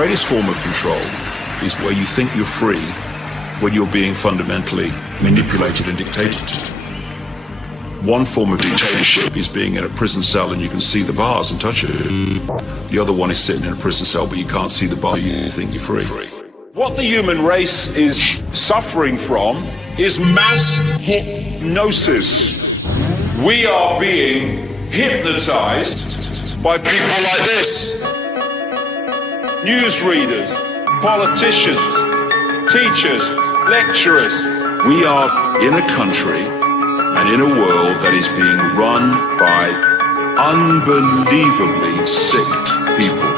greatest form of control is where you think you're free when you're being fundamentally manipulated and dictated to. One form of dictatorship is being in a prison cell and you can see the bars and touch it. The other one is sitting in a prison cell but you can't see the bar, you think you're free. What the human race is suffering from is mass hypnosis. We are being hypnotized by people like this. Newsreaders, politicians, teachers, lecturers. We are in a country and in a world that is being run by unbelievably sick people.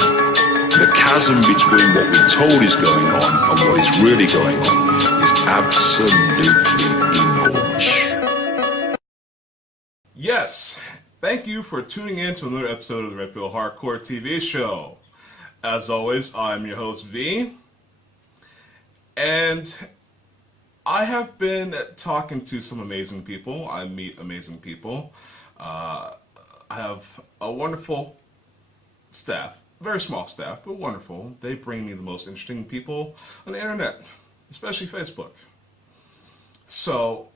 The chasm between what we're told is going on and what is really going on is absolutely enormous. Yes, thank you for tuning in to another episode of the Red Pill Hardcore TV show. As always, I'm your host V, and I have been talking to some amazing people. I meet amazing people. I have a wonderful staff, very small staff, but wonderful. They bring me the most interesting people on the internet, especially Facebook. So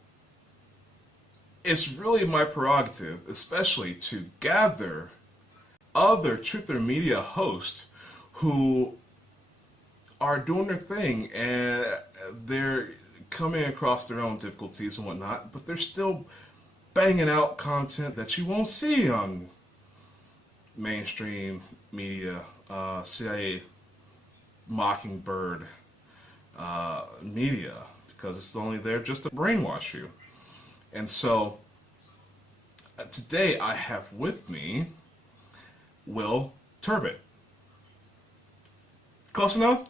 it's really my prerogative, especially to gather other Truther Media hosts who are doing their thing and they're coming across their own difficulties and whatnot, but they're still banging out content that you won't see on mainstream media, C.I.A, Mockingbird media, because it's only there just to brainwash you. And so today I have with me Will Turbitt. Close enough?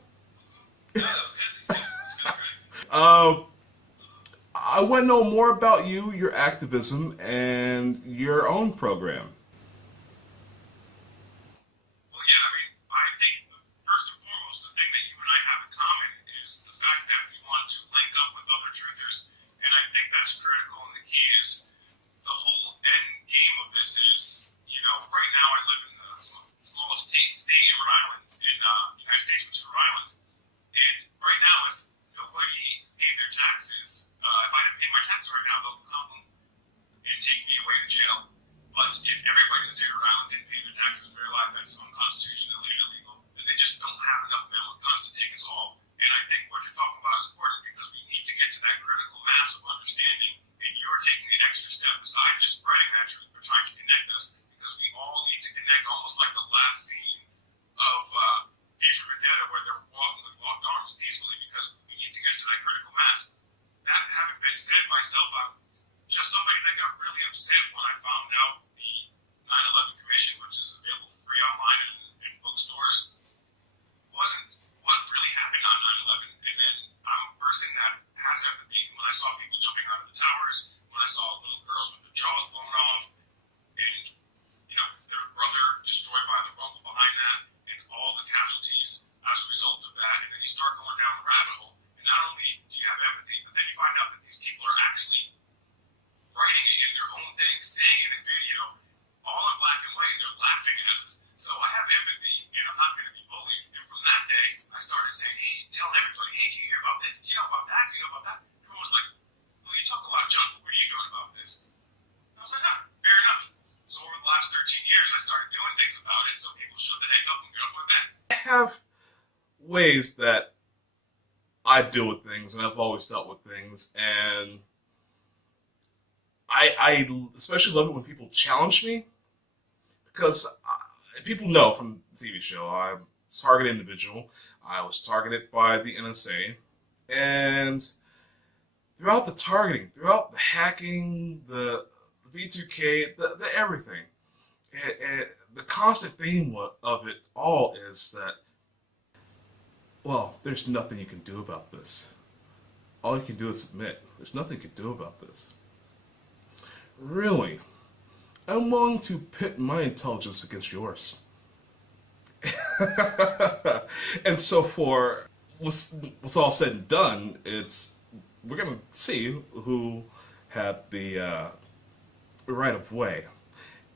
I want to know more about you, your activism, and your own program. Well, yeah, I think first and foremost, the thing that you and I have in common is the fact that we want to link up with other truthers, and I think that's critical, and the key is the whole end game of this is, right now I live in the smallest state in Rhode Island, in the United States, which is Rhode Island, and right now if nobody paid their taxes, if I didn't pay my taxes right now, they'll come and take me away to jail. But if everybody in the state of Rhode Island didn't pay their taxes for their lives, that's unconstitutional and illegal. They just don't have enough men with guns to take us all. And I think what you're talking about is important because we need to get to that critical mass of understanding. And you're taking the extra step beside just spreading that truth. We're trying to connect us because we all need to connect, almost like the last scene of Asia Vendetta, where they're walking with locked arms peacefully because we need to get to that critical mass. That having been said, myself, I'm just somebody that got really upset when I found out the 9/11 Commission, which is available for free online in bookstores, wasn't what really happened on 9/11. And then I'm a person that has empathy. When I saw people jumping out of the towers, when I saw little girls with their jaws blown off, and their brother destroyed by the rumble behind that, and all the casualties as a result of that, and then you start going down the rabbit hole. Not only do you have empathy, but then you find out that these people are actually writing it in their own thing, saying it in video, all in black and white, and they're laughing at us. So I have empathy, and I'm not going to be bullied. And from that day, I started saying, hey, telling everybody, hey, do you hear about this? Do you know about that? Do you know about that? Everyone was like, well, you talk a lot of junk, but what are you doing about this? And I was like, fair enough. So over the last 13 years, I started doing things about it, so people shut the heck up and get off my back. I have ways that I deal with things, and I've always dealt with things, and I especially love it when people challenge me, because people know from the TV show I'm a targeted individual. I was targeted by the NSA, and throughout the targeting, throughout the hacking, the B2K, the everything, the constant theme of it all is that, well, there's nothing you can do about this. All you can do is submit. There's nothing you can do about this. Really, I'm willing to pit my intelligence against yours. And so for what's all said and done, we're going to see who had the right of way.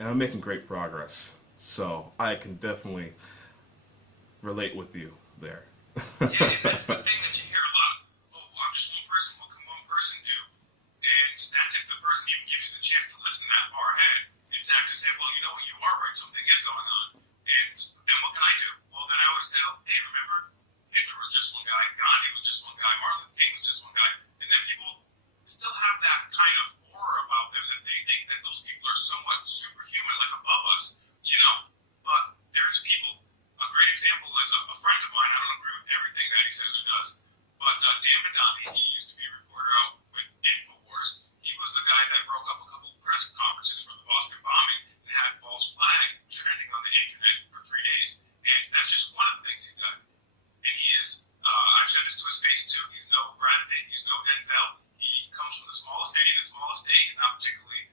And I'm making great progress. So I can definitely relate with you there. Yeah, and that's the thing that you hear a lot. Oh, I'm just one person. What can one person do? And that's if the person even gives you the chance to listen that far ahead. It's actually say, well, you know what, you are right. Something is going on. And then what can I do? Well, then I always tell, hey, remember, Hitler was just one guy. Gandhi was just one guy. Martin Luther King was just one guy. And then people still have that kind of aura about them that they think that those people are somewhat superhuman, like above us, you know? But there's people, a great example is a friend of mine. I don't agree with everything that he says or does, but Dan Badani, he used to be a reporter out with InfoWars. He was the guy that broke up a couple of press conferences for the Boston bombing and had false flag trending on the internet for 3 days. And that's just one of the things he done. And he is, I've said this to his face too, he's no Brad Pitt, he's no Denzel. He comes from the smallest city, the smallest state. He's not particularly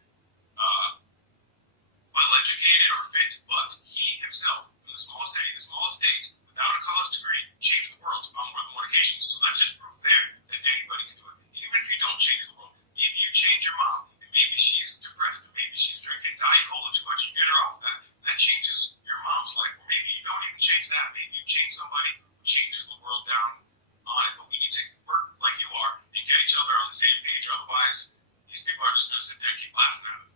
well educated or fit, but he himself, from the smallest city, the smallest state, without a college degree, changed the world on more than one occasion. So that's just proof there that anybody can do it. Even if you don't change the world, maybe you change your mom, and maybe she's depressed, and maybe she's drinking Diet Cola too much, and get her off that. That changes your mom's life. Or maybe you don't even change that. Maybe you change somebody who changes the world down on it. But we need to work like you are and get each other on the same page. Otherwise, these people are just going to sit there and keep laughing at us.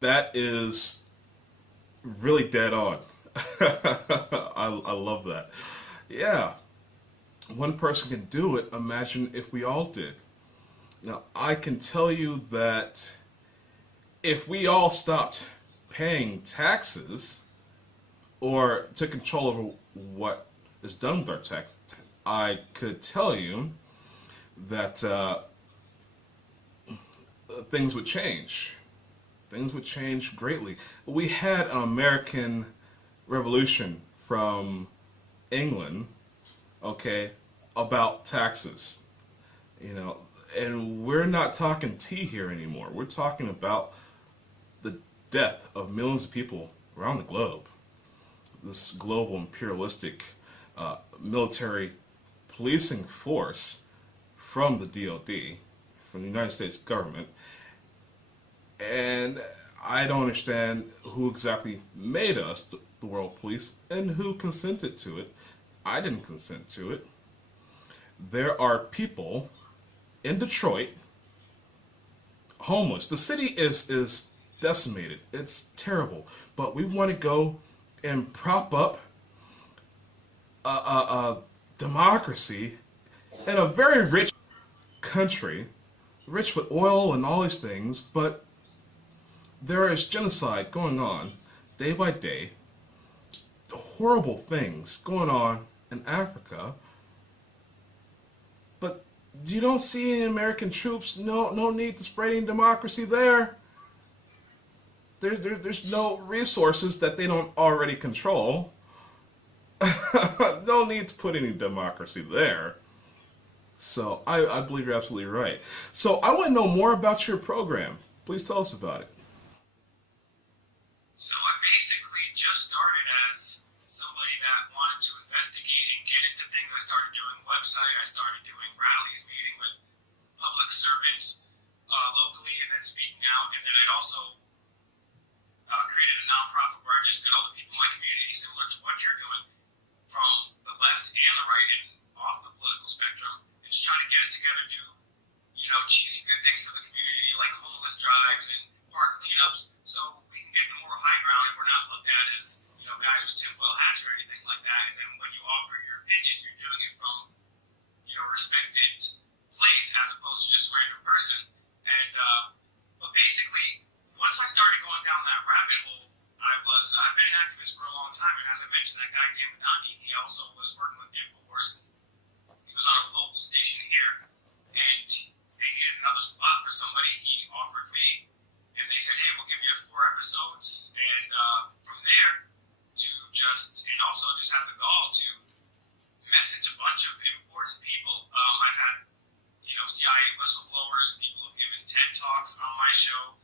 That is really dead on. I love that. Yeah, one person can do it. Imagine if we all did. Now, I can tell you that if we all stopped paying taxes or took control over what is done with our tax, I could tell you that things would change. Things would change greatly. We had an American Revolution from England, okay, about taxes, you know, and we're not talking tea here anymore. We're talking about the death of millions of people around the globe. This global imperialistic military policing force from the DoD, from the United States government. And I don't understand who exactly made us the world police and who consented to it. I didn't consent to it. There are people in Detroit, homeless. The city is decimated. It's terrible. But we want to go and prop up a democracy in a very rich country, rich with oil and all these things, but there is genocide going on day by day, horrible things going on in Africa, but you don't see any American troops. No need to spreading democracy there. There's no resources that they don't already control. No need to put any democracy there. So I believe you're absolutely right. So I want to know more about your program. Please tell us about it. So I basically just started as somebody that wanted to investigate and get into things. I started doing website, I started doing rallies, meeting with public servants locally, and then speaking out. And then I also created a nonprofit where I just get all the people in my community, similar to what you're doing, from the left and the right and off the political spectrum, and just trying to get us together, do, you know, cheesy good things for the community, like homeless drives and park cleanups, so we can get the more high ground and we're not looked at as, you know, guys with tinfoil hats or anything like that. And then when you offer your opinion, you're doing it from, you know, a respected place as opposed to just a random person. And but basically, once I started going down that rabbit hole, I've been an activist for a long time, and as I mentioned, that guy Dan Badani, he also was working with InfoWars. He was on a local station here, and they needed another spot for somebody. He offered me, and they said, hey, we'll give you 4 episodes, and from there and also just have the gall to message a bunch of important people. I've had, you know, C.I.A. whistleblowers, people have given TED Talks on my show,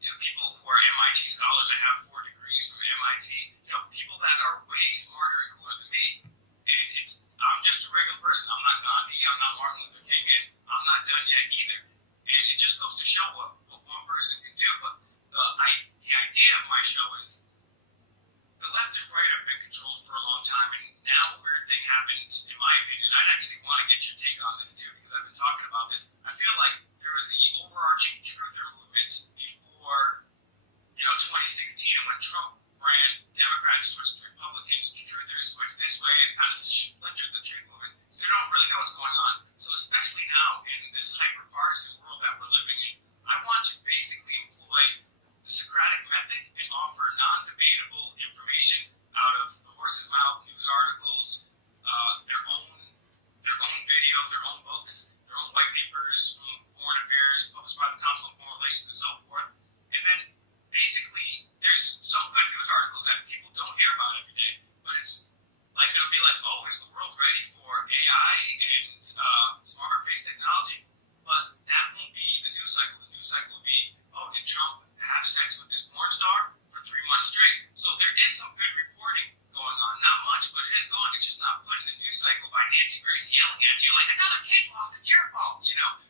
you know, people who are M.I.T. scholars. I have 4 degrees from M.I.T. You know, people that are way smarter and cooler than me. And I'm just a regular person. I'm not Gandhi. I'm not Martin Luther King. And I'm not done yet either. And it just goes to show what one person can do. But the idea of my show is the left and right have been controlled for a long time, and now a weird thing happened, in my opinion. I'd actually want to get your take on this too, because I've been talking about this. I feel like there was the overarching truther movement before, 2016, and when Trump ran, Democrats switched to Republicans, truthers switched this way, and kind of splintered the truth movement. So they don't really know what's going on. So especially now in this hyper-partisan world that we're living in, I want to basically employ the Socratic Method and offer non-debatable information out of the horse's mouth, news articles, their own videos, their own books, their own white papers from foreign affairs, published by the Council on Foreign Relations, and so forth. And then basically, there's some good news articles that people don't hear about every day, but it's like it'll be like, oh, is the world ready for AI and smart face technology? But that won't be the news cycle. The news cycle will be, oh, did Trump have sex with this porn star for 3 months straight? So there is some good reporting going on. Not much, but it is going. It's just not put in the news cycle by Nancy Grace yelling at you like, another kid lost, it's your fault,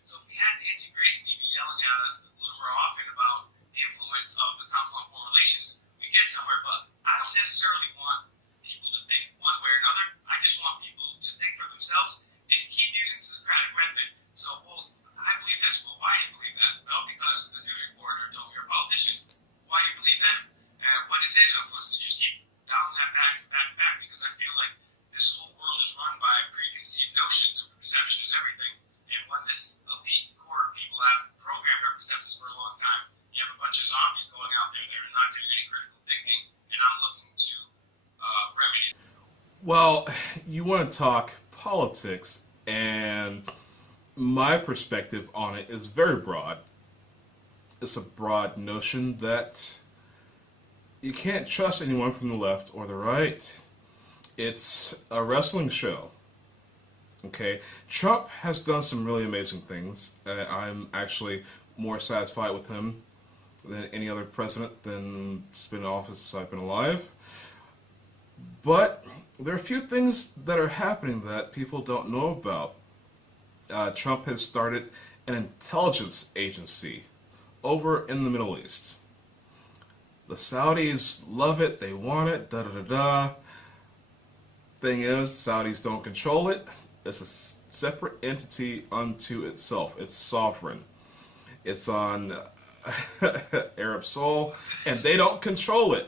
So if we had Nancy Grace maybe yelling at us a little more often about the influence of the Council on Foreign Relations, we get somewhere. But I don't necessarily want people to think one way or another. I just want people to think for themselves and keep using the Socratic Method. So, well, I believe this. Well, why do you believe that? Well, because the news reporter told me you're a politician. Why do you believe that? And what is his influence? You just keep dialing that back, because I feel like this whole world is run by preconceived notions. Perception is everything. And when this elite core of people have programmed our perceptions for a long time, you have a bunch of zombies going out there that are not doing any critical thinking, and I'm looking to remedy. Well, you want to talk politics, and my perspective on it is very broad. It's a broad notion that you can't trust anyone from the left or the right. It's a wrestling show. Okay, Trump has done some really amazing things. I'm actually more satisfied with him than any other president that's been in office since I've been alive. But there are a few things that are happening that people don't know about. Trump has started an intelligence agency over in the Middle East. The Saudis love it, they want it, da-da-da-da. Thing is, Saudis don't control it. It's a separate entity unto itself. It's sovereign. It's on Arab soil, and they don't control it.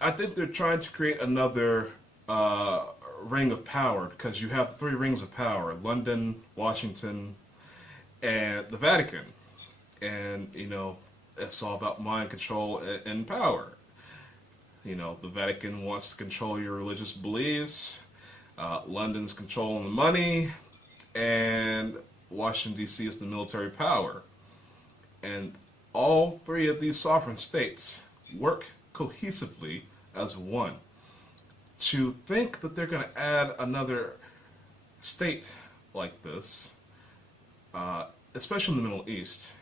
I think they're trying to create another ring of power, because you have 3 rings of power: London, Washington, and the Vatican. And it's all about mind control and power. The Vatican wants to control your religious beliefs, London's controlling the money, and Washington, D.C. is the military power. And all 3 of these sovereign states work cohesively as one. To think that they're going to add another state like this, especially in the Middle East,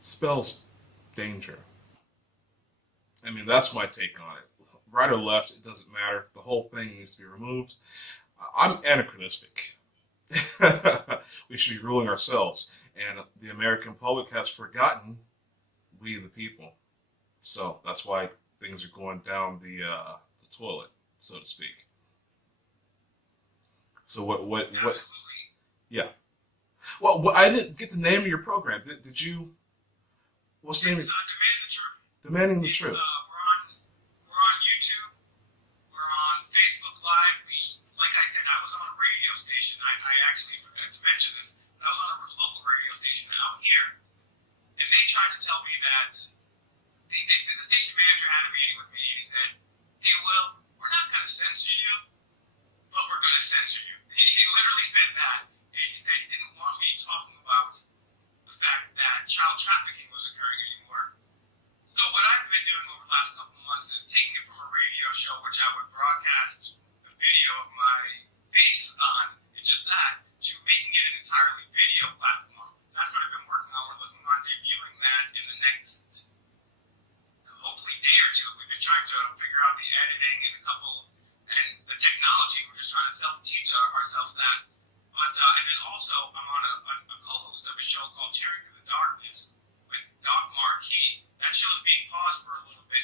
spells danger. I mean, that's my take on it. Right or left, it doesn't matter. The whole thing needs to be removed. I'm anachronistic. We should be ruling ourselves. And the American public has forgotten we the people. So that's why things are going down the toilet, so to speak. So what yeah. Well, I didn't get the name of your program. Did you? What's the name? It's Demanding the Truth. Demanding the Truth. We're on YouTube. We're on Facebook Live. Like I said, I was on a radio station. I actually forgot to mention this. I was on a local radio station out here, and they tried to tell me that the station manager had a meeting with me, and he said, "Hey, Will, we're not going to censor you, but we're going to censor you." He literally said that, and he said he didn't want me talking about the fact that child trafficking was occurring anymore. So what I've been doing over the last couple of months is taking it from a radio show, which I would broadcast a video of my face on, and just that, to making it an entirely video platform. That's what I've been working on. We're looking on debuting that in the next, hopefully, day or two. We've been trying to figure out the editing and the technology. We're just trying to self-teach ourselves that. But and then also, I'm on a co-host of a show called Tearing Through the Darkness with Doc Marquis. That show's being paused for a little bit.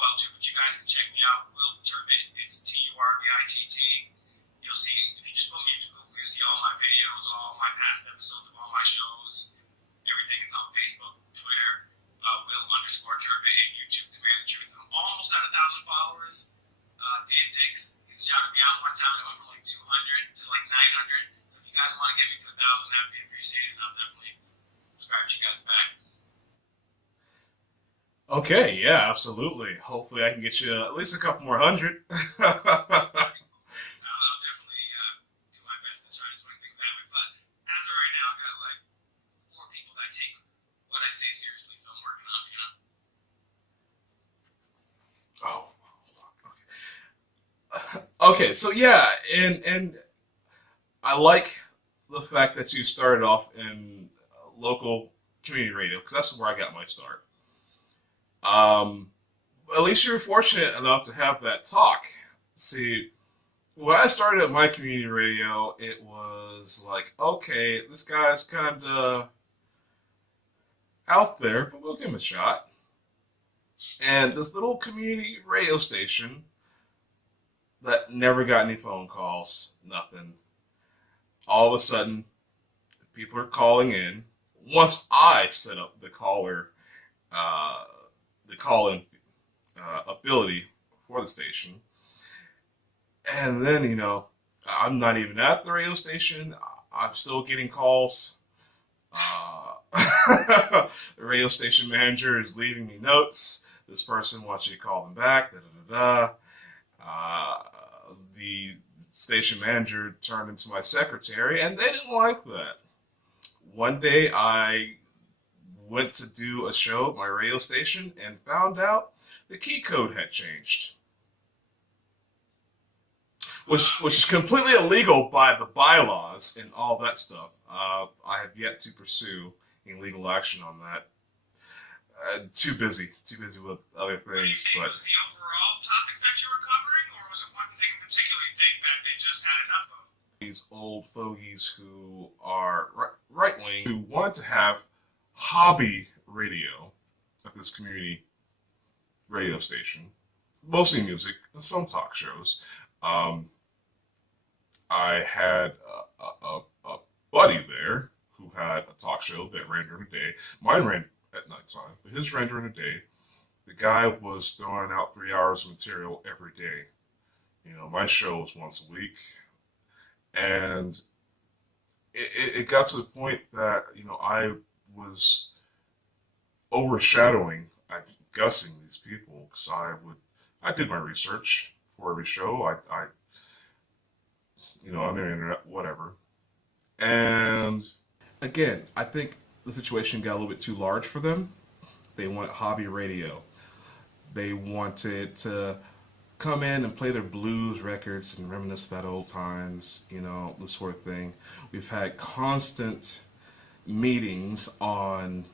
well too, but you guys can check me out. Will Turbitt, it's Turbitt. You'll see, if you just put me into Google, you'll see all my videos, all my past episodes of all my shows. Everything is on Facebook, Twitter, Will_Turbitt, and YouTube, Command the Truth. I'm almost at 1,000 followers. Dan Dix, he shouted me out one time. It went from like 200 to like 900. So if you guys want to get me to 1,000, that would be appreciated. And I'll definitely subscribe to you guys back. Okay, yeah, absolutely. Hopefully I can get you at least a couple more hundred. I'll definitely do my best to try to swing things that way. But as of right now, I've got like 4 people that take what I say seriously, so I'm working on it, you know? Oh, okay. So yeah, and I like the fact that you started off in local community radio, because that's where I got my start. At least you were fortunate enough to have that talk. See, when I started at my community radio, it was like, okay, this guy's kind of out there, but we'll give him a shot. And this little community radio station that never got any phone calls, nothing. All of a sudden, people are calling in. Once I set up the call-in ability for the station, and then, you know, I'm not even at the radio station. I'm still getting calls. The radio station manager is leaving me notes. This person wants you to call them back. The station manager turned into my secretary, and they didn't like that. One day I went to do a show at my radio station and found out the key code had changed, which is completely illegal by the bylaws and all that stuff. I have yet to pursue any legal action on that. Too busy with other things. But was the overall topics that you were covering, or was it one thing in particular you think that they just had enough of? These old fogies who are right-wing, who want to have hobby radio at this community radio station, mostly music and some talk shows. I had a buddy there who had a talk show that ran during the day. Mine ran at nighttime, but his ran during the day. The guy was throwing out 3 hours of material every day. You know, my show was once a week, and it got to the point that, you know, I was overshadowing, guessing these people, because I did my research for every show. I you know, on the internet, whatever. And again, I think the situation got a little bit too large for them. They wanted hobby radio. They wanted to come in and play their blues records and reminisce about old times, you know, this sort of thing. We've had constant meetings on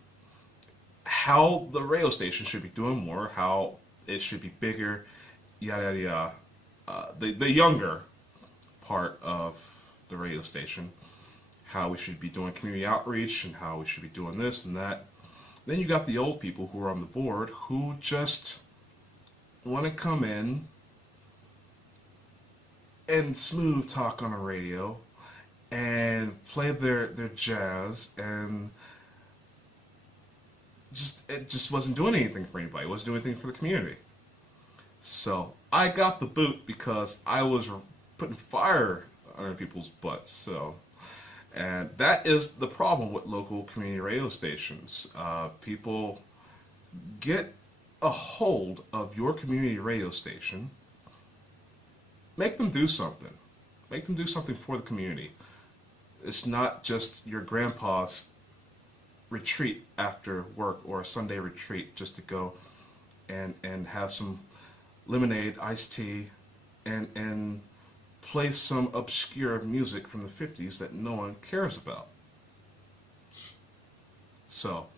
how the radio station should be doing more, how it should be bigger, yada yada yada. The younger part of the radio station, how we should be doing community outreach and how we should be doing this and that. Then you got the old people who are on the board who just want to come in and smooth talk on the radio and play their jazz, and it just wasn't doing anything for anybody. It wasn't doing anything for the community. So I got the boot because I was putting fire under people's butts. So, and that is the problem with local community radio stations. People get a hold of your community radio station, make them do something. Make them do something for the community. It's not just your grandpa's retreat after work or a Sunday retreat just to go and have some lemonade, iced tea, and play some obscure music from the 50s that no one cares about. So,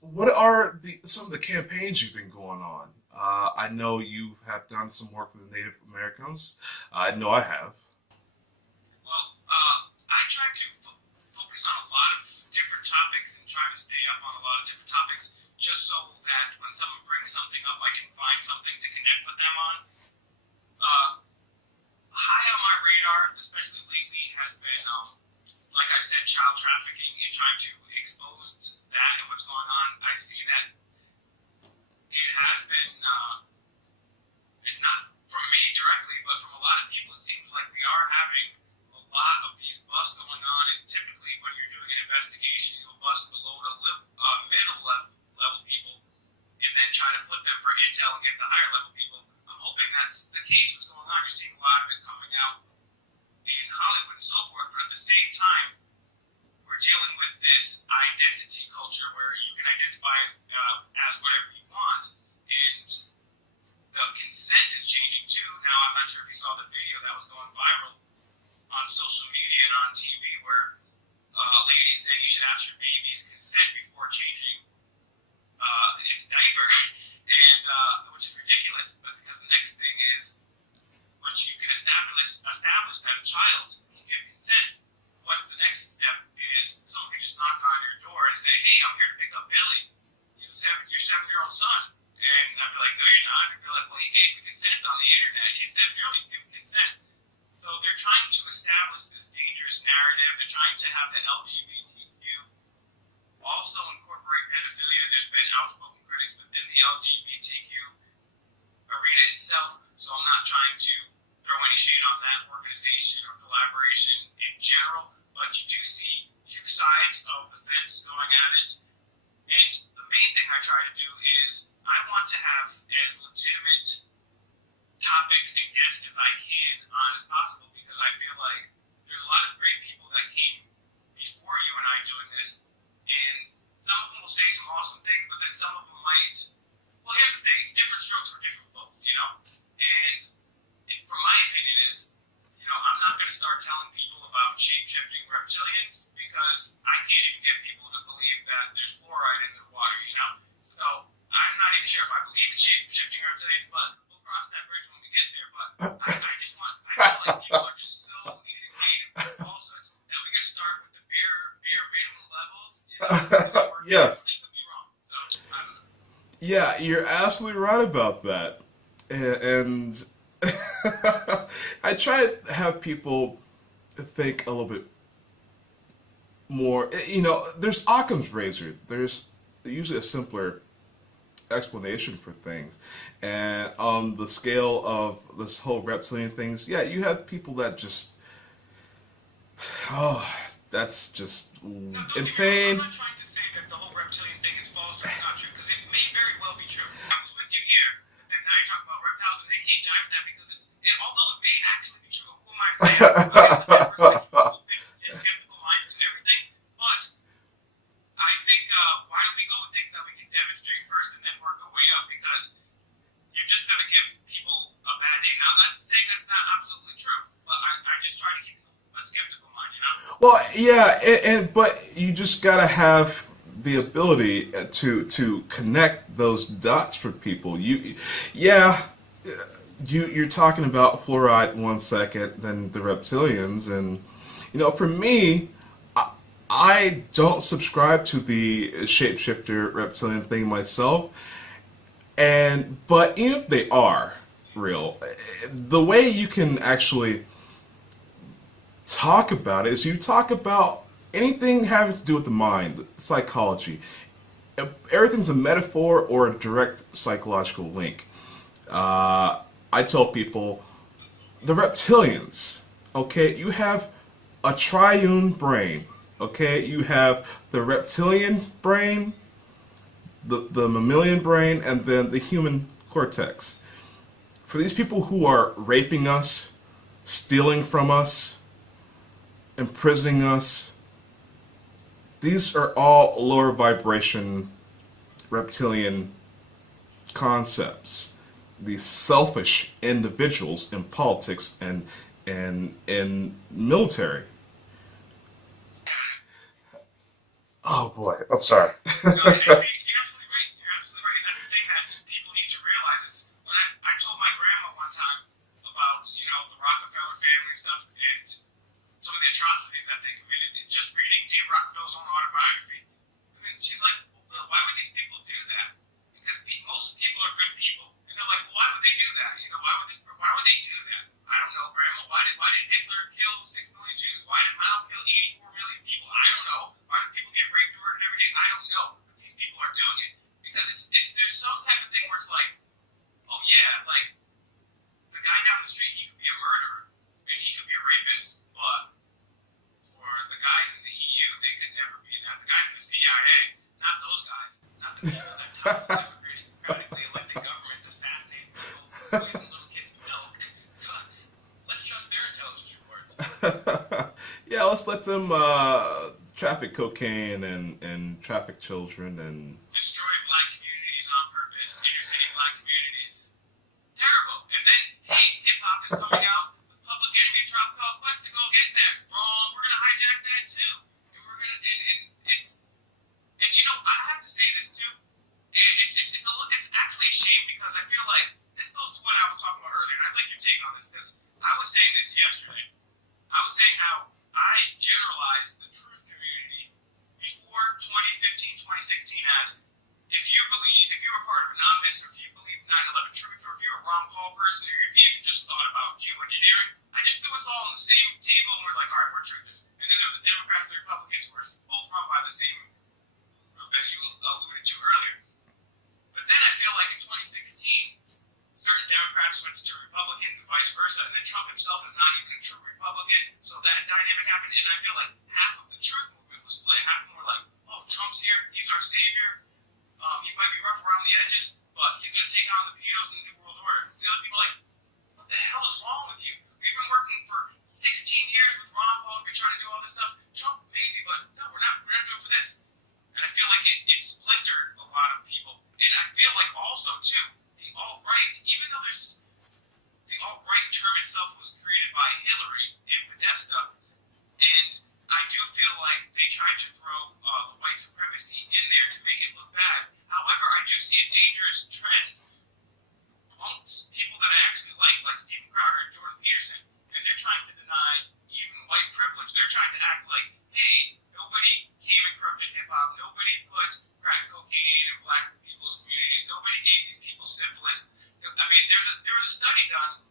what are some of the campaigns you've been going on? I know you have done some work with the Native Americans. I know I have. Well, I try to focus on a lot of different topics and try to stay up on a lot of different topics, just so that when someone brings something up, I can find something to try to flip them for intel and get the higher level people. I'm hoping that's the case. What's going on? You're seeing a lot of it coming out in Hollywood and so forth, but at the same time, we're dealing with this identity culture where you can identify as whatever you want, and the consent is changing too. Now, I'm not sure if you saw the video that was going viral on social media and on TV where a lady saying you should ask your baby's consent before changing its diaper, and which is ridiculous. But because the next thing is, once you can establish that a child can give consent, what the next step is, someone can just knock on your door and say, "Hey, I'm here to pick up Billy. He's your 7-year-old son." And I'd be like, "No, you're not." I'd be like, "Well, he gave me consent on the internet. He's 7-year-old. He gave me consent." So they're trying to establish this dangerous narrative. They're trying to have the LGBTQ also incorporate pedophilia. There's been outspoken critics within the LGBTQ arena itself. So I'm not trying to throw any shade on that organization or collaboration in general, but you do see two sides of the fence going at it. And the main thing I try to do is I want to have as legitimate topics and guests as I can on as possible, because I feel like there's a lot of great people that came before you and I doing this, and some of them will say some awesome things, but then some of them might, well, here's the thing, it's different strokes for different folks, you know? And from my opinion is, you know, I'm not going to start telling people about shape-shifting reptilians, because I can't even get people to believe that there's fluoride in their water, you know? So I'm not even sure if I believe in shape-shifting reptilians, but we'll cross that bridge when we get there. But I just want, I feel like people are just so inundated with falsehoods that we got to start with the bare minimum levels. You know, Yes. I could be wrong. So I don't know. Yeah, you're absolutely right about that. And I try to have people think a little bit more. You know, there's Occam's razor. There's usually a simpler explanation for things. And on the scale of this whole reptilian things, yeah, you have people that just, oh, that's just No, insane. I'm not trying to say that the whole reptilian thing is false or not true, because it may very well be true. I was with you here, and now you're talking about reptiles, and they can't jive with that because although it may actually be true, who am I to say? It's skeptical minds and everything, but I think why don't we go with things that we can demonstrate first and then work our way up, because you're just going to give people a bad name. Now, I'm not saying that's not absolutely true, but I just try to keep a skeptical mind, you know? Well, yeah, but you just gotta have the ability to connect those dots for people. You're talking about fluoride 1 second, then the reptilians, and you know, for me, I don't subscribe to the shapeshifter reptilian thing myself, but if they are real, the way you can actually talk about it is you talk about anything having to do with the mind, psychology. Everything's a metaphor or a direct psychological link. I tell people, the reptilians, okay, you have a triune brain, okay? You have the reptilian brain, the mammalian brain, and then the human cortex. For these people who are raping us, stealing from us, imprisoning us, these are all lower vibration reptilian concepts. These selfish individuals in politics and in military. Oh boy, I'm sorry. No, you're absolutely right. You're absolutely right. And that's the thing that people need to realize is when I told my grandma one time about, you know, the Rockefeller family stuff and some of the atrocities that they committed, and just reading Dave Rockefeller's own autobiography. I mean, she's like, well, Bill, why would these people do that? Because most people are good people. And they're like, well, why would they do that? You know, why would they do that? I don't know, Grandma. Why did Hitler kill 6 million Jews? Why did Mao kill 84 million people? I don't know. Why do people get raped and murdered every day? I don't know. But these people are doing it. Because there's some type of thing where it's like, oh yeah, like, the guy down the street, he could be a murderer, and he could be a rapist, but for the guys in the EU, they could never be that. The guys in the CIA, not those guys, not the people that tell them they were creating democratic let them traffic cocaine and traffic children and destroy black communities on purpose, inner city black communities. Terrible. And then, hey, hip hop is coming out with Public Enemy and Tribe Called Quest to go against that. Wrong. We're gonna hijack that too. And we're gonna and it's you know, I have to say this too. It's actually a shame because I feel like this goes to what I was talking about earlier, and I'd like your take on this because I was saying this yesterday. I was saying how I generalized the truth community before 2015, 2016 as if you were part of Anonymous, or if you believe 9/11 truth, or if you're a Ron Paul person, or if you even just thought about geoengineering, I just threw us all on the same table and we're like, all right, we're truthers. And then there was the Democrats and the Republicans who were both run by the same group as you alluded to earlier. But then I feel like in 2016, certain Democrats switched to Republicans and vice versa, and then Trump himself is not even a true Republican, so that dynamic happened, and I feel like half of the truth movement was split. Half of them were like, oh, Trump's here, he's our savior, he might be rough around the edges, but he's going to take on the pedos in the New World Order. The other people are like, what the hell is wrong with you? We've been working for 16 years with Ron Paul, we're trying to do all this stuff. Trump, maybe, but no, we're not doing it for this. And I feel like it splintered a lot of people. And I feel like also, too, the alt-right, even though the alt-right term itself was created by Hillary and Podesta, and I do feel like they tried to throw the white supremacy in there to make it look bad. However, I do see a dangerous trend amongst people that I actually like Stephen Crowder and Jordan Peterson, and they're trying to deny even white privilege. They're trying to act like, hey, nobody came and corrupted hip-hop, nobody put crack cocaine in black people's communities, nobody gave these people syphilis. I mean, there was a study done.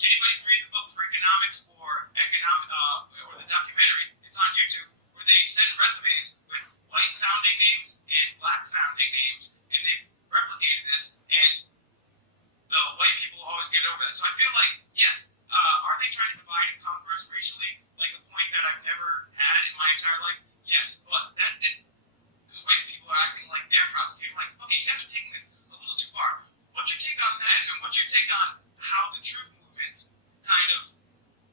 Anybody can read the book Freakonomics or the documentary? It's on YouTube, where they send resumes with white-sounding names and black-sounding names, and they've replicated this, and the white people always get over that. So I feel like, yes, are they trying to divide and conquer us racially, like a point that I've never had in my entire life? Yes, but the white people are acting like they're prosecuting, like, okay, you guys are taking this a little too far. What's your take on that, and what's your take on how the truth movements kind of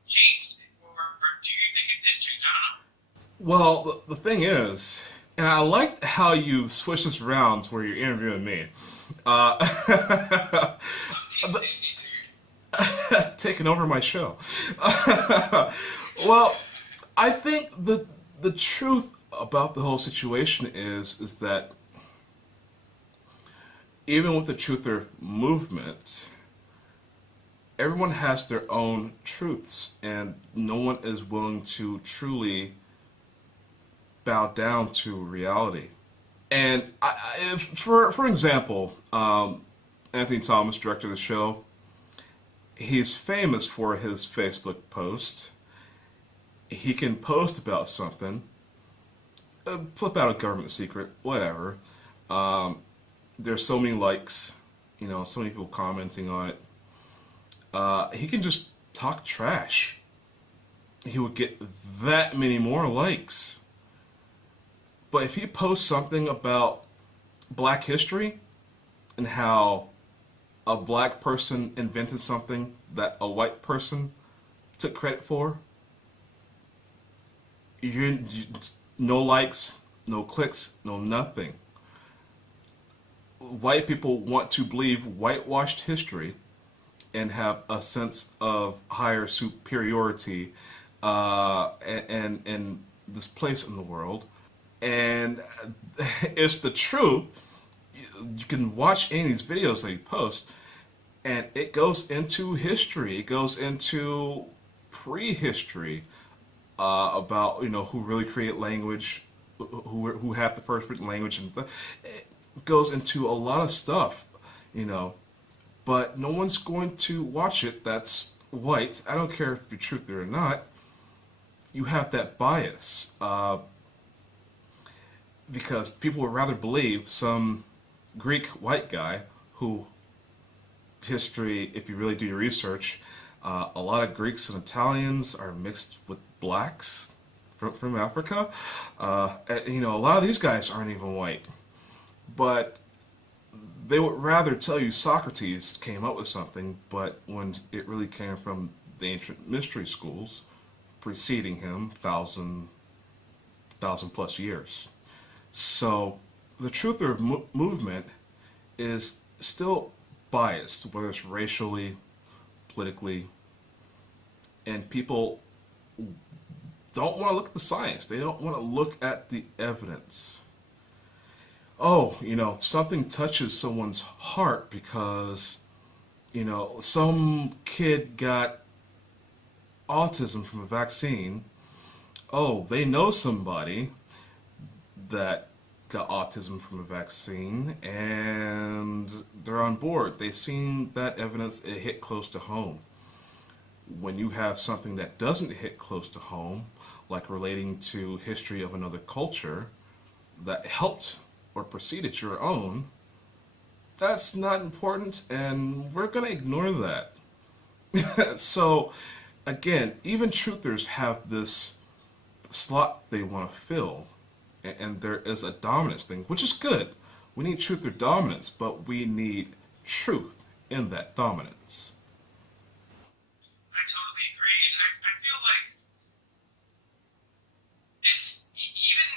changed, or do you think it did change? I don't know. well, the thing is, and I like how you switch this around to where you're interviewing me. Taking over my show. Well, I think the truth about the whole situation is that even with the truther movement, everyone has their own truths, and no one is willing to truly bow down to reality. And for example, Anthony Thomas, director of the show, he's famous for his Facebook post. He can post about something, flip out a government secret, whatever. There's so many likes, so many people commenting on it. He can just talk trash. He would get that many more likes. But if he posts something about black history and how a black person invented something that a white person took credit for, no likes, no clicks, no nothing. White people want to believe whitewashed history and have a sense of higher superiority and this place in the world. And it's the truth. You can watch any of these videos that he posts, and it goes into history. It goes into prehistory about who really created language, who had the first written language, and it goes into a lot of stuff, But no one's going to watch it that's white. I don't care if you're truth or not. You have that bias. Because people would rather believe some Greek white guy who, history, if you really do your research, a lot of Greeks and Italians are mixed with blacks from Africa. A lot of these guys aren't even white. But they would rather tell you Socrates came up with something, but when it really came from the ancient mystery schools, preceding him, thousand plus years. So the truther movement is still biased, whether it's racially, politically, and people don't want to look at the science. They don't want to look at the evidence. Oh, something touches someone's heart because, some kid got autism from a vaccine. Oh, they know somebody that got autism from a vaccine and they're on board. They've seen that evidence, it hit close to home. When you have something that doesn't hit close to home, like relating to history of another culture that helped or preceded your own, that's not important, and we're going to ignore that. So, again, even truthers have this slot they want to fill, and there is a dominance thing, which is good. We need truth or dominance, but we need truth in that dominance. I totally agree, and I feel like it's even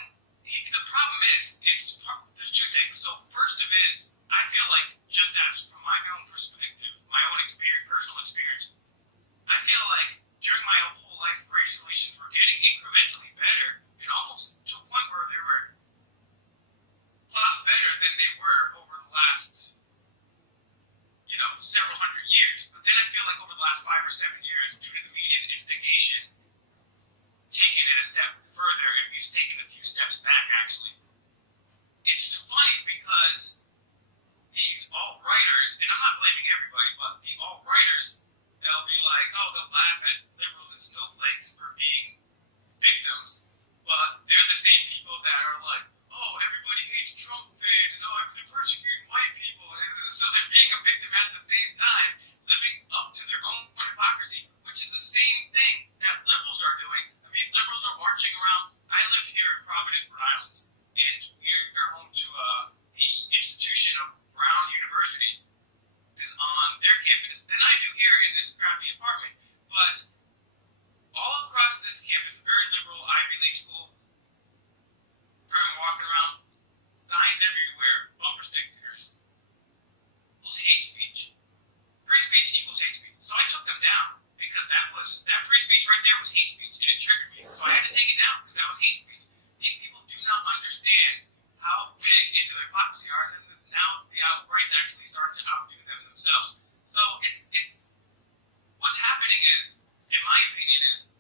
the problem is there's two things. So first of it is I feel like just as from my own perspective, my own experience, personal experience, I feel like during my whole life race relations were getting incrementally better, and almost to a point where they were a lot better than they were over the last several hundred years. But then I feel like over the last 5 or 7 years, due to the media's instigation, taking it a step further, and we've taken a few steps back actually. It's funny because these alt-righters, and I'm not blaming everybody, but the alt-righters, they'll be like, oh, they'll laugh at liberals and snowflakes for being victims, but they're the same people that are like, oh, everybody hates Trump fans, and oh, they're persecuting white people, and so they're being a victim at the same time, living up to their own hypocrisy, which is the same thing that liberals are doing. I mean, liberals are marching around. I live here in Providence, Rhode Island, and we are home to the institution of Brown University is on their campus than I do here in this crappy apartment. But all across this campus, very liberal Ivy League school, I'm walking around, signs everywhere, bumper stickers, equals hate speech. Free speech equals hate speech. So I took them down because that free speech right there was hate speech, and it triggered me. So I had to take it down because that was hate speech. These people do not understand how big into their hypocrisy are, and now the alt-rights actually start to outdo them themselves. So it's what's happening is, in my opinion, is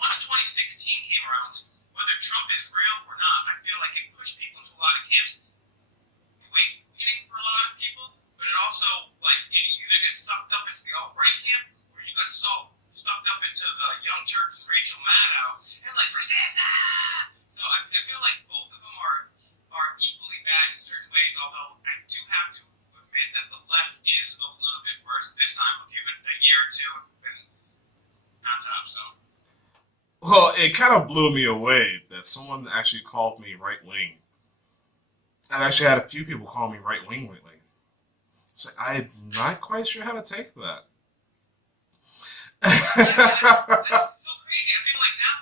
once 2016 came around, whether Trump is real or not, I feel like it pushed people into a lot of camps. Waiting for a lot of people, but it also, it either gets sucked up into the alt-right camp, or you get sucked up into the Young Turks and Rachel Maddow, and resist! So I feel like both of them are equally bad in certain ways, although I do have to admit that the left is a little bit worse this time. I'll give it a year or two, and on top, so. Well, it kind of blew me away that someone actually called me right-wing. I've actually had a few people call me right-wing lately. So I'm not quite sure how to take that. That's so crazy. I feel like now,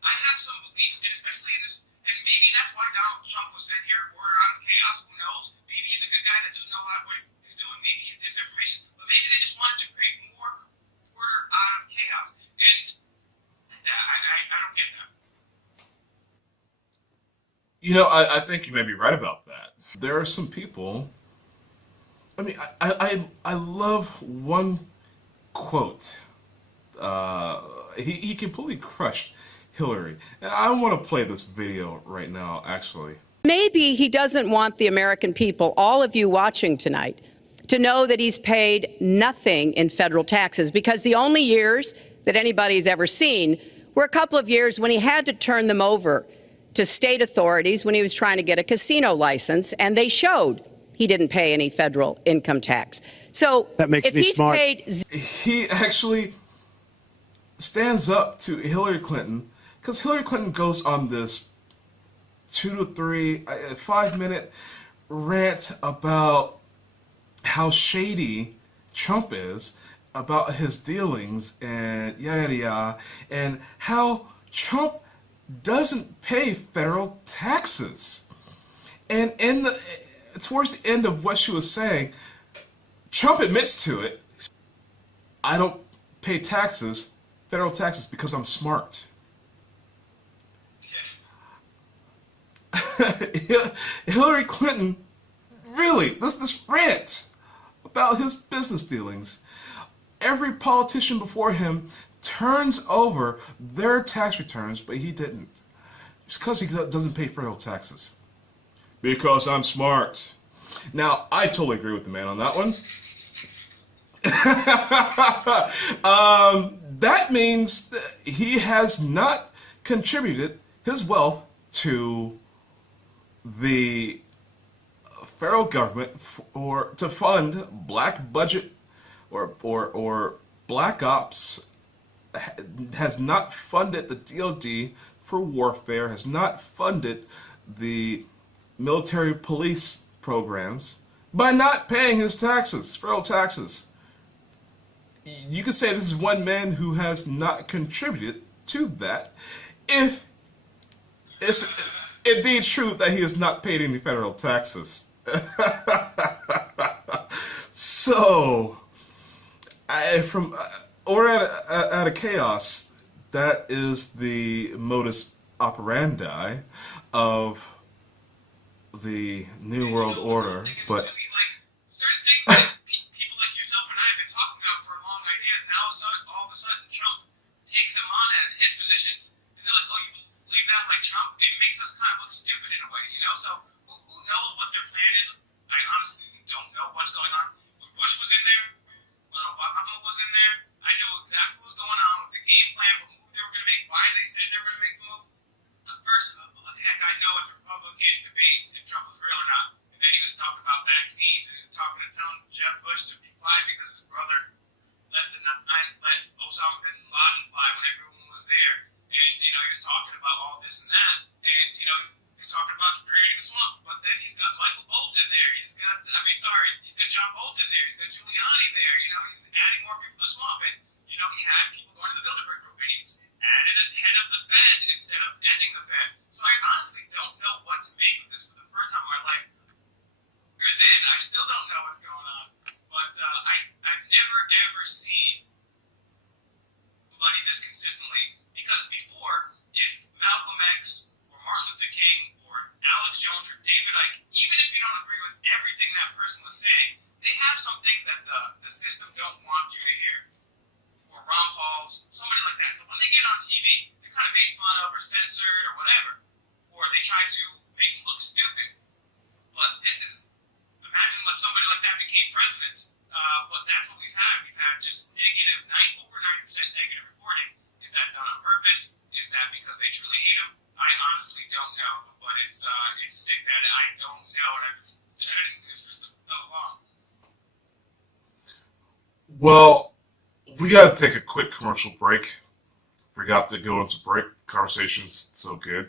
I have some beliefs, and especially in this, and maybe that's why Donald Trump was sent here, order out of chaos, who knows? Maybe he's a good guy that doesn't know what he's doing, maybe he's disinformation, but maybe they just wanted to create more order out of chaos, and I don't get that. I think you may be right about that. There are some people, I love one quote. He completely crushed Hillary. And I want to play this video right now, actually. Maybe he doesn't want the American people, all of you watching tonight, to know that he's paid nothing in federal taxes, because the only years that anybody's ever seen were a couple of years when he had to turn them over to state authorities when he was trying to get a casino license, and they showed he didn't pay any federal income tax. So that makes if me he's smart. He actually stands up to Hillary Clinton, because Hillary Clinton goes on this 2 to 3, 5-minute rant about how shady Trump is, about his dealings and yada yada, and how Trump doesn't pay federal taxes. And towards the end of what she was saying, Trump admits to it. I don't pay taxes, federal taxes, because I'm smart. Hillary Clinton, really, this rant about his business dealings. Every politician before him turns over their tax returns, but he didn't. It's because he doesn't pay federal taxes. Because I'm smart. Now, I totally agree with the man on that one. That means that he has not contributed his wealth to the federal government or to fund black budget or black ops, has not funded the DoD for warfare, has not funded the military police programs by not paying his taxes, federal taxes. You could say this is one man who has not contributed to that, if it's indeed true that he has not paid any federal taxes. So, from order out of chaos, that is the modus operandi of the New World Order. But certain things that people like yourself and I have been talking about for long ideas, now all of a sudden Trump takes them on as his positions, and they're like, oh, you believe that like Trump? It makes us kind of look stupid in a way, you know? So who knows what their plan is? I honestly don't know what's going on. When Bush was in there, when Obama was in there, I knew exactly what was going on with the game plan, what move they were going to make, why they said they were going to make the move. First, heck, I know it's Republican debates if Trump was real or not. And then he was talking about vaccines, and he was telling Jeb Bush to be quiet because his brother let Osama bin Laden fly when everyone was there. And, he was talking about all this and that. And, he's talking about creating a swamp. But then he's got Michael Bolton there. He's got John Bolton there. He's got Giuliani there. He's adding more people to the swamp. And, he had people going to the Bilderberg Group, and he's added a head of the Fed instead of ending the Fed. So I honestly don't know what to make of this for the first time in my life. Years in, I still don't know what's going on. But I've never, ever seen money this consistently. Because before, if Malcolm X or Martin Luther King or Alex Jones or David Icke, even if you don't agree with everything that person was saying, they have some things that the system don't want you to hear. Or Ron Paul, somebody like that. So when they get on TV, they're kind of made fun of or censored or whatever. Or they try to make them look stupid. But imagine if somebody like that became president. But that's what we've had. We've had just over 90% negative reporting. Is that done on purpose? Is that because they truly hate him? I honestly don't know. But it's sick that I don't know, and I've been studying this for so long. well, we got to take a quick commercial break. Forgot to go into break. Conversation's so good.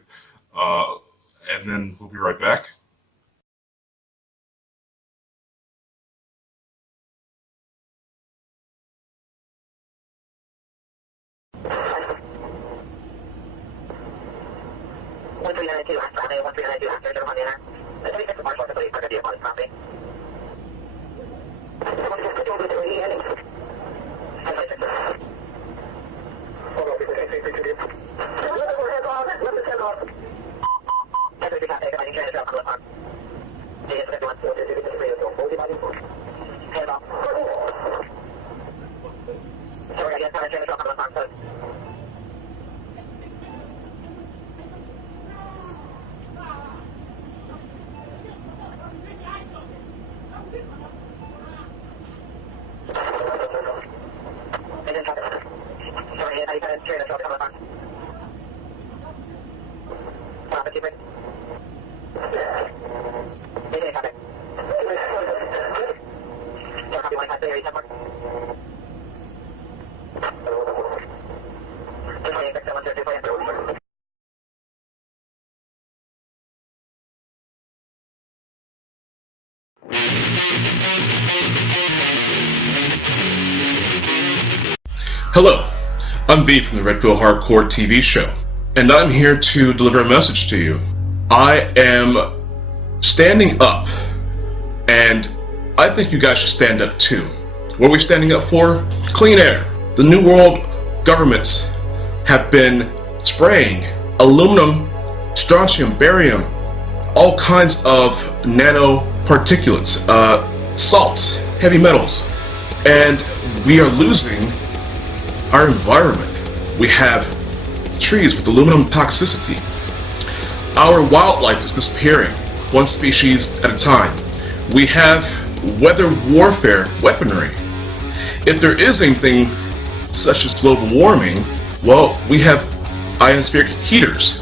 And then we'll be right back. Hello, I'm B from the Red Pill Hardcore TV show, and I'm here to deliver a message to you. I am standing up, and I think you guys should stand up too. What are we standing up for? Clean air. The New World governments have been spraying aluminum, strontium, barium, all kinds of nanoparticulates, salts, heavy metals, and we are losing our environment. We have trees with aluminum toxicity. Our wildlife is disappearing, one species at a time. We have weather warfare weaponry. If there is anything such as global warming, well, we have ionospheric heaters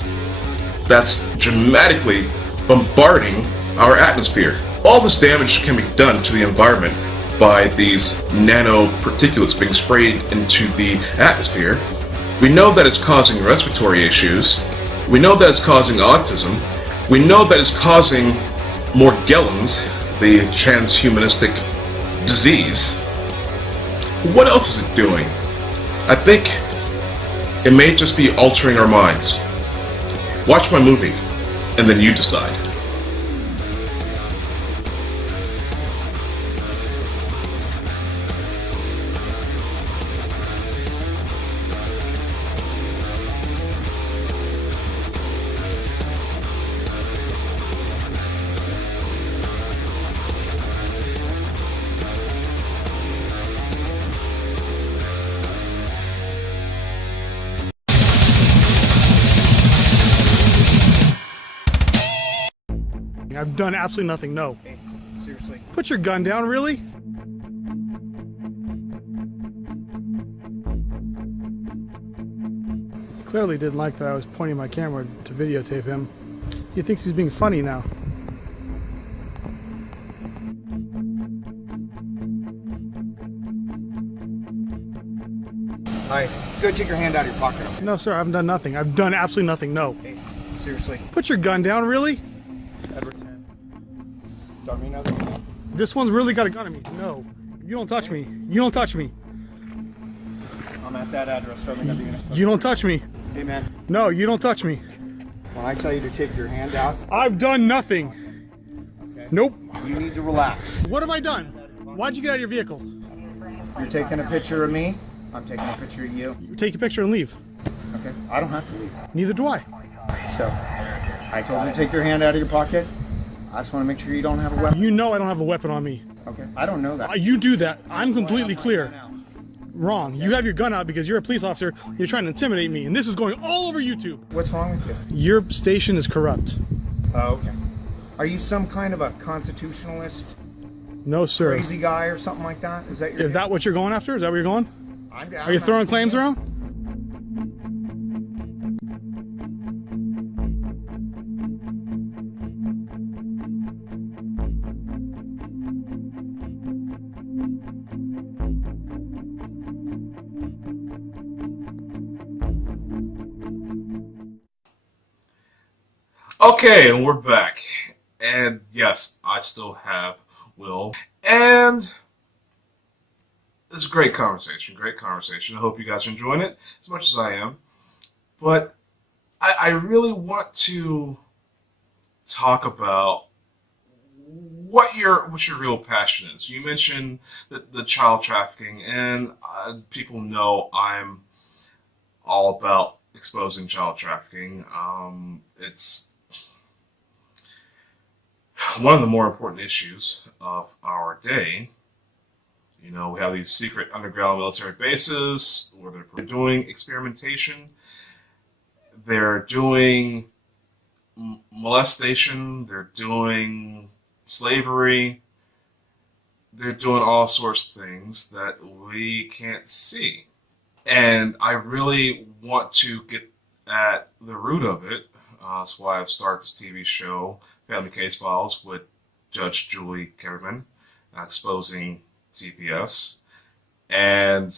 that's dramatically bombarding our atmosphere. All this damage can be done to the environment by these nanoparticulates being sprayed into the atmosphere. We know that it's causing respiratory issues. We know that it's causing autism. We know that it's causing Morgellons, the transhumanistic disease. What else is it doing? I think it may just be altering our minds. Watch my movie, and then you decide. I've done absolutely nothing, no. Hey, seriously. Put your gun down, really? Clearly didn't like that I was pointing my camera to videotape him. He thinks he's being funny now. Alright, go take your hand out of your pocket. No, sir, I haven't done nothing. I've done absolutely nothing, no. Hey, seriously. Put your gun down, really? Edward 10. Start me another one. This one's really got a gun on me. No. You don't touch me. You don't touch me. I'm at that address. Start me another unit. You don't touch me. Hey, man. No, you don't touch me. When I tell you to take your hand out, I've done nothing. okay, Nope. you need to relax. What have I done? Why'd you get out of your vehicle? You're taking a picture of me. I'm taking a picture of you. You take a picture and leave. Okay? I don't have to leave. Neither do I. So, I told you to take your hand out of your pocket. I just want to make sure you don't have a weapon. You know I don't have a weapon on me. Okay? I don't know that. You do that. I'm completely Well, I clear. have mine now. Wrong. You have your gun out because you're a police officer. You're trying to intimidate me, and this is going all over YouTube. What's wrong with you? Your station is corrupt. Oh, okay. Are you some kind of a constitutionalist, No, sir. crazy guy or something like that? Is that your Is that what you're going after? Is that where you're going? I'm Are you throwing asking claims you. around? Okay, and we're back. And yes, I still have Will. And it's a great conversation, great conversation. I hope you guys are enjoying it as much as I am. But I really want to talk about what your real passion is. You mentioned the child trafficking, and people know I'm all about exposing child trafficking. It's one of the more important issues of our day. You know, we have these secret underground military bases where they're doing experimentation. They're doing molestation. They're doing slavery. They're doing all sorts of things that we can't see. And I really want to get at the root of it. That's why I've started this TV show, Family Case Files, with Judge Julie Kerriman, exposing CPS. And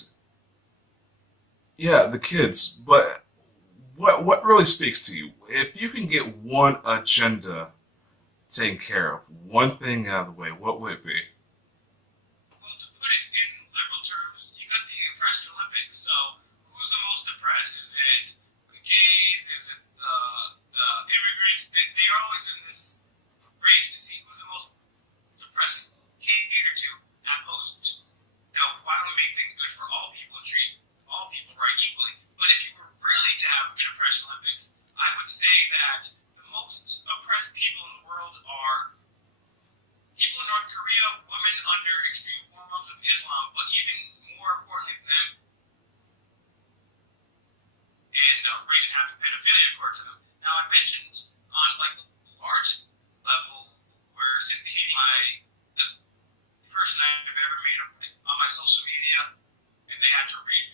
yeah, the kids. But what really speaks to you? If you can get one agenda taken care of, one thing out of the way, what would it be? Well, to put it in liberal terms, you got the oppressed Olympics, so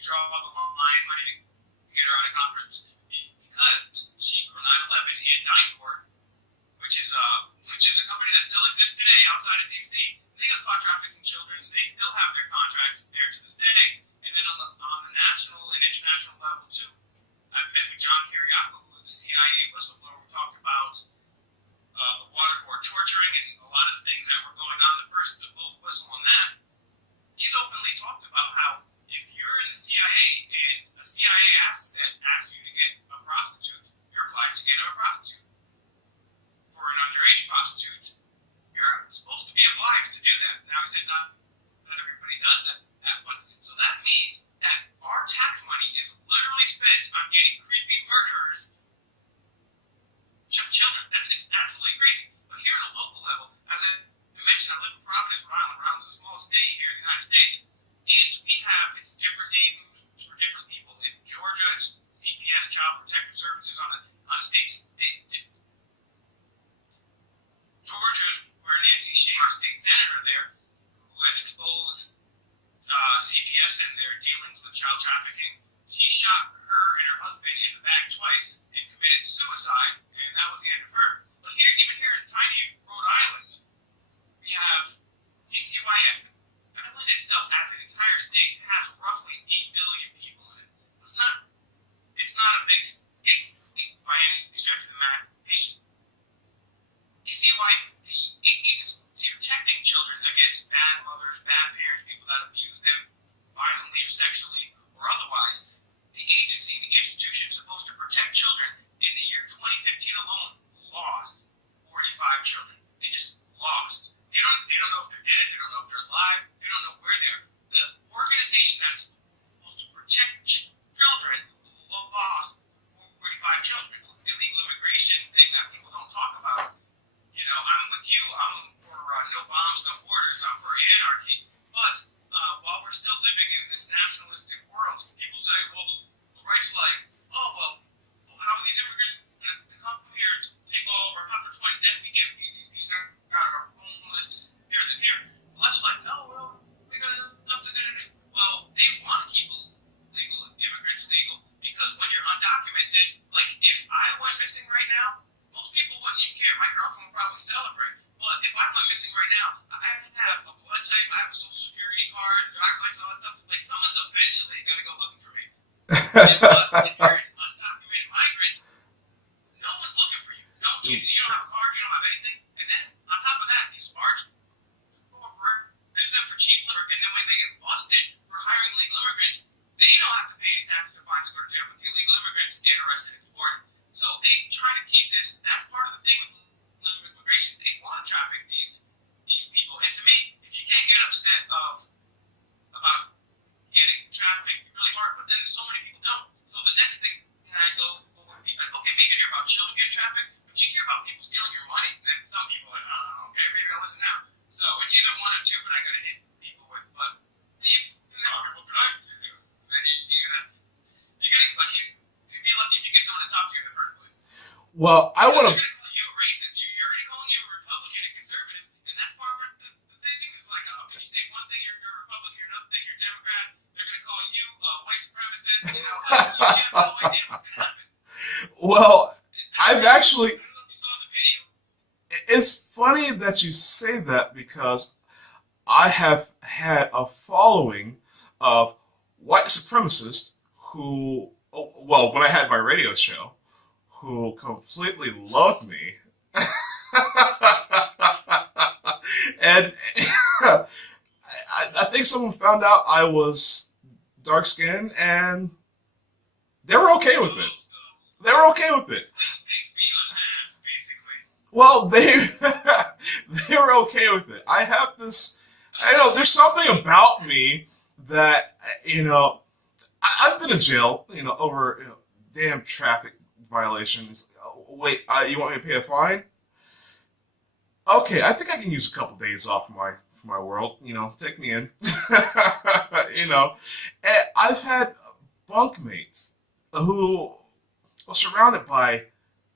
draw the line, how do you get her out of Congress? Because she, for 9/11 and DynCorp, which is a company that still exists today outside of DC, they got caught trafficking children. They still have their contracts there to this day. And then on the national and international level too, I've met with John Kiriakou, who is the CIA whistleblower. We talked about the waterboard torturing and a lot of the things that were going on. The person to blow the whistle on that, he's openly talked about how if you're in the CIA and a CIA asks you to get a prostitute, you're obliged to get a prostitute. For an underage prostitute, you're supposed to be obliged to do that. Now, he said not everybody does that, but so that means that our tax money is literally spent on getting creepy murderers children. That's absolutely crazy. But here on a local level, as I mentioned, I live in Providence, Rhode Island. Rhode Island's a small state here in the United States, and we have it's different names for different people. In Georgia, it's CPS, Child Protective Services on a state. Georgia's where Nancy Shea, our state senator there, who has exposed CPS and their dealings with child trafficking, she shot her and her husband in the back twice and committed suicide, and that was the end of her. But here, even here in tiny Rhode Island, we have TCYA. Island itself, as an entire state, has roughly 8 billion people in it. It's not a big state by any stretch of the imagination. You see why the agency protecting children against bad mothers, bad parents, people that abuse them violently or sexually or otherwise, the agency, the institution supposed to protect children, in the year 2015 alone, lost 45 children. They just lost. They don't know if they're dead, they don't know if they're alive, they don't know where they're. The organization that's supposed to protect children lost 45 children. Illegal immigration thing that people don't talk about. You know, I'm with you. I'm for no bombs, no borders. I'm for anarchy. But while we're still living in this nationalistic world, people say, well, the right's like, oh, well, how are these immigrants going to come here and take all over? Not for 20, then we get these people out of our homeless here and here. Well, that's like, no, well, we got enough to do. Well, they want to keep illegal immigrants legal because when you're undocumented, like if I went missing right now, most people wouldn't even care. My girlfriend would probably celebrate. But if I went missing right now, I have a blood type, I have a social security card, driver's license, all that stuff. Like someone's eventually gonna go looking for me. If you're an undocumented migrant, no one's looking for you. No, you don't have a card, you don't have anything. And then on top of that, these large corporations use them for cheap labor, and then when they get busted for hiring illegal immigrants, they don't have to pay any taxes or fines to go to jail, but the illegal immigrants get arrested and deported. So they try to keep this. That's part of the thing with immigration. They want to traffic these people. And to me, if you can't get upset about getting trafficked, it's really hard. But then so many people don't. So the next thing I go would be like, okay, maybe you hear about children getting trafficked, but you hear about people stealing your money. Then some people are like, oh, okay, maybe I'll listen now. So it's either one or two, but I gotta hit people with. But you know, what could I do? Then you're gonna like you'd be lucky if you get someone to talk to you in the first place. Well, I want to. They're gonna call you a racist. You're already calling you a Republican and conservative, and that's part of the thing. Is like, oh, can you say one thing you're a Republican, another thing you're a Democrat? They're gonna call you a white supremacist. You know, like, you have no idea what's gonna happen. Well, I've actually. I don't know if you saw the video. It's funny that you say that because I have had a following of white supremacists who, well, when I had my radio show, who completely loved me. And I think someone found out I was dark-skinned, and they were okay with it. They were okay with it. Well, they were okay with it. I have this, I know, there's something about me that, you know, I've been in jail, you know, over damn traffic violations. Wait, you want me to pay a fine? Okay, I think I can use a couple days off from my world. You know, take me in. You know, and I've had bunkmates who are surrounded by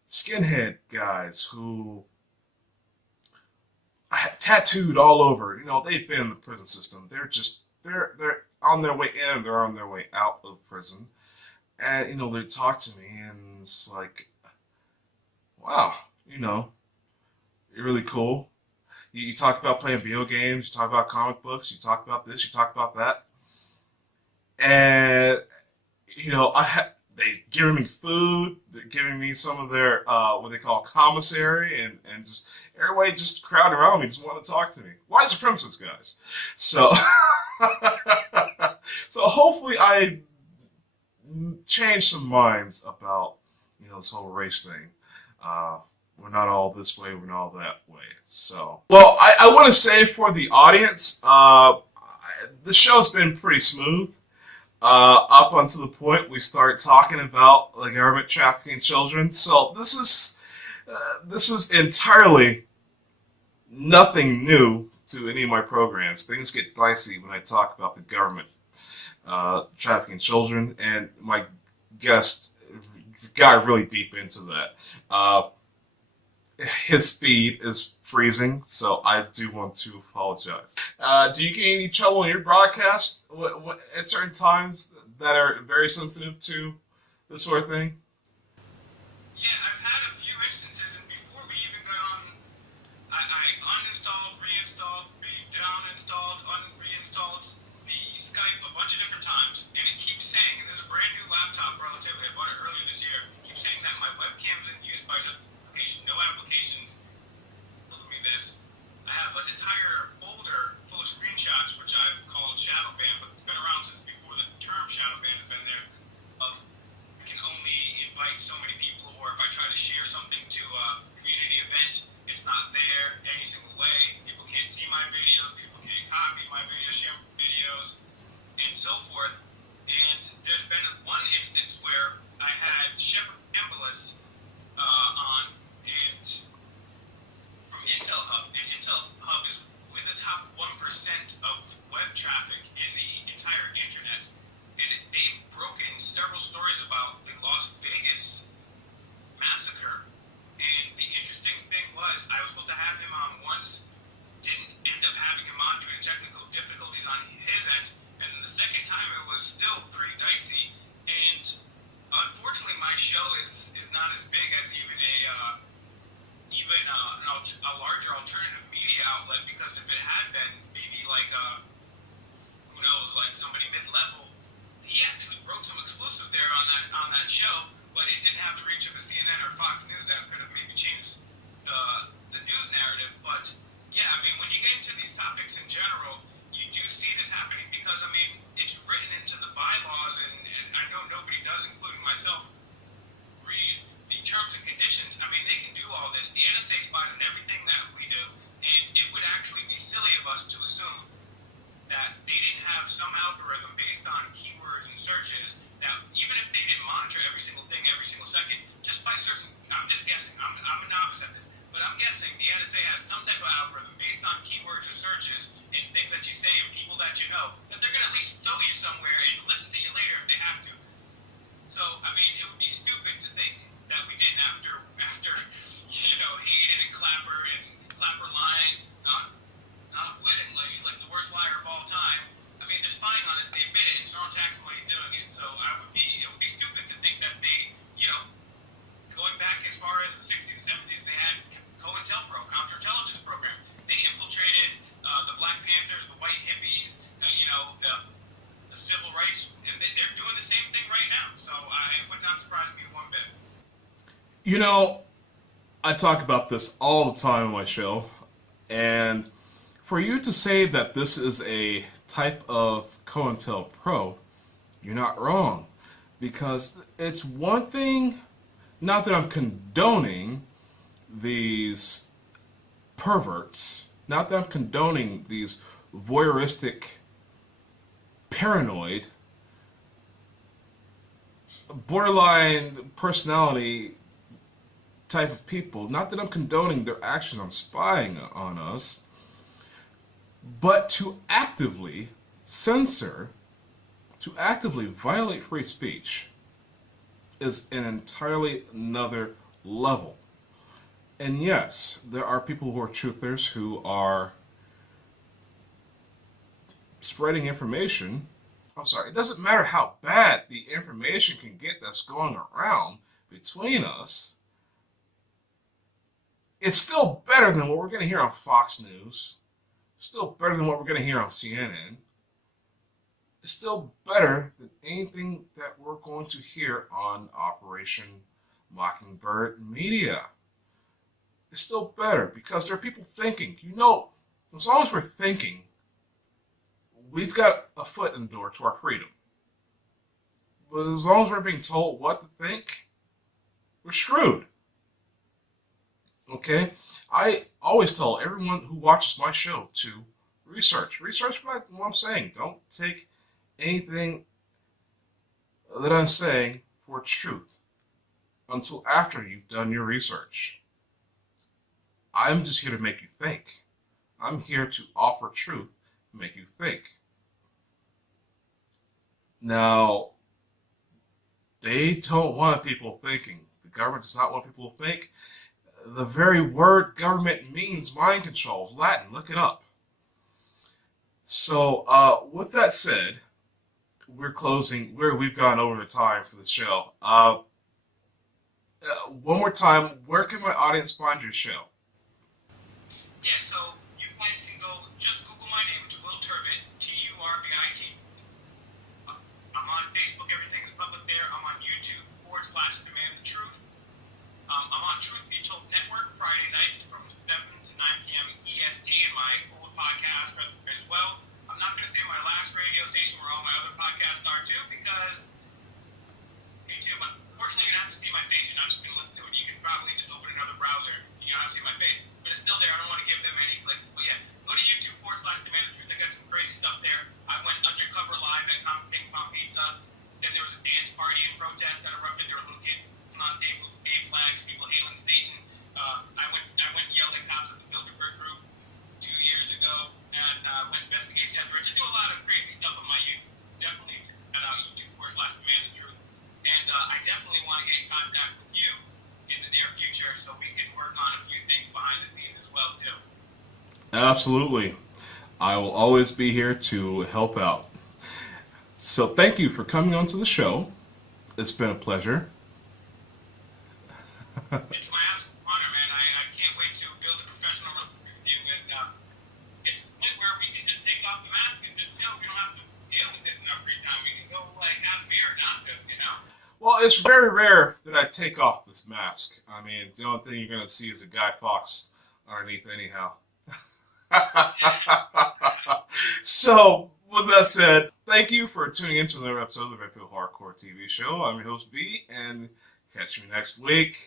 skinhead guys who tattooed all over. You know, they've been in the prison system. They're on their way in, they're on their way out of prison. And, they talk to me, and it's like, wow, you're really cool. You talk about playing video games, you talk about comic books, you talk about this, you talk about that. And, they giving me food, they're giving me some of their, what they call commissary, and just everybody just crowding around me, just want to talk to me. White supremacists, guys. So, so hopefully I change some minds about, this whole race thing. We're not all this way, we're not all that way. So, well, I want to say for the audience, the show's been pretty smooth. Up until the point we start talking about the government trafficking children. So this is entirely nothing new to any of my programs. Things get dicey when I talk about the government trafficking children, and my guest got really deep into that. His feed is freezing, so I do want to apologize. Do you get any trouble in your broadcast at certain times that are very sensitive to this sort of thing? Yeah, I've had a few instances, and before we even got on, I uninstalled, reinstalled, down-installed, reinstalled the Skype a bunch of different times, and it keeps saying, and this is a brand new laptop relatively, I bought it earlier this year, it keeps saying that my webcam isn't used by no applications. Look at me this. I have an entire folder full of screenshots, which I've called shadow ban, but it's been around since before the term shadow ban has been there. Of I can only invite so many people, or if I try to share something to a community event, it's not there any single way. People can't see my videos, people can't copy my videos, share videos, and so forth. And there's been one instance where I had Shepard Embolus on, and from Intel Hub, and Intel Hub is with the top 1% of web traffic in the entire internet, and they've broken several stories about the Las Vegas massacre. And the interesting thing was, I was supposed to have him on once, didn't end up having him on due to technical difficulties on his end, and then the second time it was still pretty dicey. And unfortunately, my show is not as big as even a larger alternative media outlet, because if it had been maybe like who knows, like somebody mid-level, he actually broke some exclusive there on that show, but it didn't have the reach of a CNN or Fox News that could have maybe changed the news narrative. But yeah, I mean, when you get into these topics in general, you do see this happening because, I mean, it's written into the bylaws, and I know nobody does, including myself, read the terms and conditions. I mean, they can do all this. The NSA spies on everything that we do, and it would actually be silly of us to assume that they didn't have some algorithm based on keywords and searches that, even if they didn't monitor every single thing every single second, just by certain, I'm just guessing, I'm a novice at this, but I'm guessing the NSA has some type of algorithm based on keywords or searches and things that you say and people that you know, that they're going to at least throw you somewhere and listen to you later if they have to. So, I mean, it would be stupid to think that we didn't after Hayden and Clapper lying, not wittingly, like the worst liar of all time. I mean, they're spying on us, they admit it, and throwing tax money doing it. So it would be stupid to think that they, going back as far as the 60s and 70s, they had COINTELPRO, counterintelligence program. They infiltrated the Black Panthers, the white hippies, the civil rights, and they're doing the same thing right now. So it would not surprise me one bit. I talk about this all the time on my show, and for you to say that this is a type of COINTELPRO, you're not wrong, because it's one thing, not that I'm condoning these perverts, not that I'm condoning these voyeuristic, paranoid, borderline personality type of people, not that I'm condoning their action on spying on us, but to actively censor, to actively violate free speech is an entirely another level. And yes, there are people who are truthers who are spreading information it doesn't matter how bad the information can get that's going around between us. It's still better than what we're going to hear on Fox News. Still better than what we're going to hear on CNN. It's still better than anything that we're going to hear on Operation Mockingbird Media. It's still better because there are people thinking. You know, as long as we're thinking, we've got a foot in the door to our freedom. But as long as we're being told what to think, we're screwed. Okay? I always tell everyone who watches my show to research. Research what I'm saying. Don't take anything that I'm saying for truth until after you've done your research. I'm just here to make you think. I'm here to offer truth to make you think. Now, they don't want people thinking. The government does not want people to think. The very word government means mind control. Latin, look it up. So, with that said, we're closing. We've gone over the time for the show. One more time, where can my audience find your show? Yeah, so you guys can go, just Google my name, it's Will Turbitt, Turbit. I'm on Facebook, everything's public there. I'm on YouTube, /Demand the Truth. I'm on Truth Be Told Network Friday nights from 7 to 9 p.m. EST in my old podcast as well. I'm not going to say my last radio station where all my other podcasts are too, because YouTube, unfortunately, you don't have to see my face. You're not just going to listen to it. You can probably just open another browser. You don't have to see my face. But it's still there. I don't want to give them any clicks. But yeah, go to YouTube /Demand the Truth. I got some crazy stuff there. I went undercover live at Ping Pong Pizza. Then there was a dance party and protest that erupted. There were little kids on tables with gay flags, people hailing Satan. I went and yelled at cops at the Bilderberg group 2 years ago, and went investigate Seth Rich. I do a lot of crazy stuff on my YouTube. Definitely check out YouTube /Demand the Truth. And I definitely want to get in contact with you in the near future so we can work on a few things behind the scenes as well too. Absolutely. I will always be here to help out. So thank you for coming on to the show. It's been a pleasure. It's my absolute honor, man. I can't wait to build a professional relationship with you. And it's a point where we can just take off the mask and just, we don't have to deal with this in our free time. We can go, have beer and not just, Well, it's very rare that I take off this mask. I mean, the only thing you're going to see is a Guy Fawkes underneath anyhow. So, with that said, thank you for tuning in to another episode of the Red Pill Hardcore TV show. I'm your host, B, and catch me next week.